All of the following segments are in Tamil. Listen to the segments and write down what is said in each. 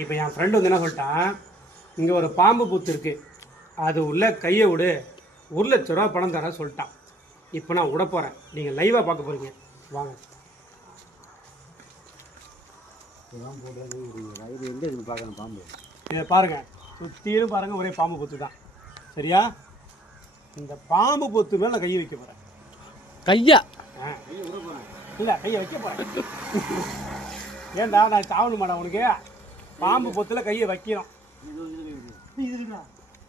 இப்போ என் ஃப்ரெண்டு வந்து என்ன சொல்லிட்டான், இங்கே ஒரு பாம்பு பூத்து இருக்கு, அது உள்ள கையை விடு, 1,00,000 ரூபா பணம் தர சொல்லிட்டான். இப்போ நான் விட போகிறேன், நீங்கள் லைவாக பார்க்க போகிறீங்க, வாங்க. எங்கே இருக்கு பார்க்கணும் பாம்பு? இதை பாருங்கள், சுற்றிலும் பாருங்கள், ஒரே பாம்பு பூத்து தான். சரியா? இந்த பாம்பு பூத்து மேலே நான் கையை வைக்க போகிறேன். கையா? இல்லை, கையை வைக்க போகிறேன். ஏன்டா நான் சாவணுமாடா உனக்கு? பாம்பு பொத்துல கையை வைக்கிறோம்.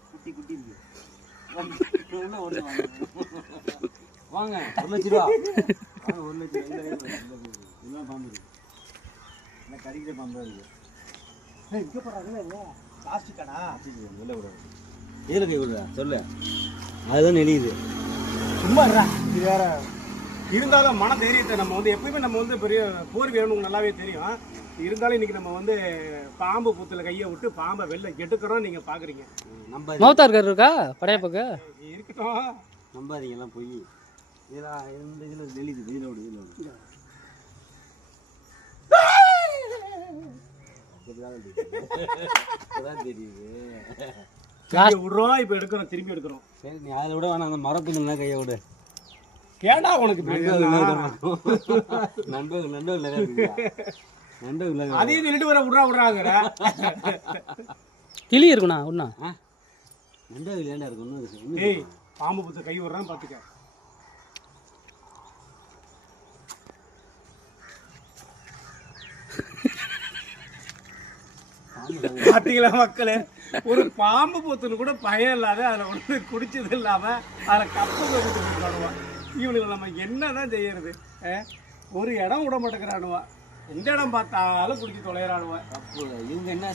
குட்டி குட்டி இருக்கு. வாங்க 1,00,000 ரூபா. 1,00,000 இதெல்லாம் பாம்பு இருக்கு. இல்லை கறிக்கிற பாம்பு இருக்கு. இங்கே போகிறாங்க இல்லை பிளாஸ்டிக் கடா வெளில விடாது. இதில் கை விடுறா சொல்லு. அதுதான் நெளியுது. சும்மா இருடா. இது வேற இருந்தாலும் மன தைரியத்தை நம்ம வந்து எப்பயுமே நம்ம வந்து பெரிய போர் வேணும்னு நல்லாவே தெரியும். இருந்தாலும் இன்னைக்கு நம்ம வந்து பாம்பு புத்துல கையை விட்டு பாம்பை வெளில எடுக்கிறோம். நீங்க பாக்குறீங்க. மௌத்தார் இருக்கா படையப்பக்கு இருக்கட்டும். நம்பாதீங்க எல்லாம் போய் இதெல்லாம் இந்த இதில் நெளியுது. இதில் விடு இதில் விடு. தெரியுது விடுறோம். இப்ப எடுக்கிறோம், திரும்பி எடுக்கிறோம். சரி நீ அதில் விட வேணாம். அந்த மரப்புலாம் கையை விடு. ஏண்டா உனக்கு அதையும் சொல்லிட்டு வர விடுறாங்கிற கிளி இருக்குண்ணா ஒண்ணா நண்டோவில் ஏண்டா இருக்கு ஒன்றும் இருக்கு. ஏய் பாம்பு புத்த கை விடுறான் பார்த்துக்க. பார்த்தீங்களா மக்களே, ஒரு பாம்பு பூத்துன்னு கூட பயம் இல்லாத அதில் ஒன்று குடிச்சது இல்லாமல் அதில் கப்பை வருவான். இவனுக்கு நம்ம என்னதான் செய்யறது? ஒரு இடம் விட மாட்டேங்கிறானுவா. எந்த இடம் பார்த்தாலும் குடிச்சு தொலைகிறானுவா. இவங்க என்ன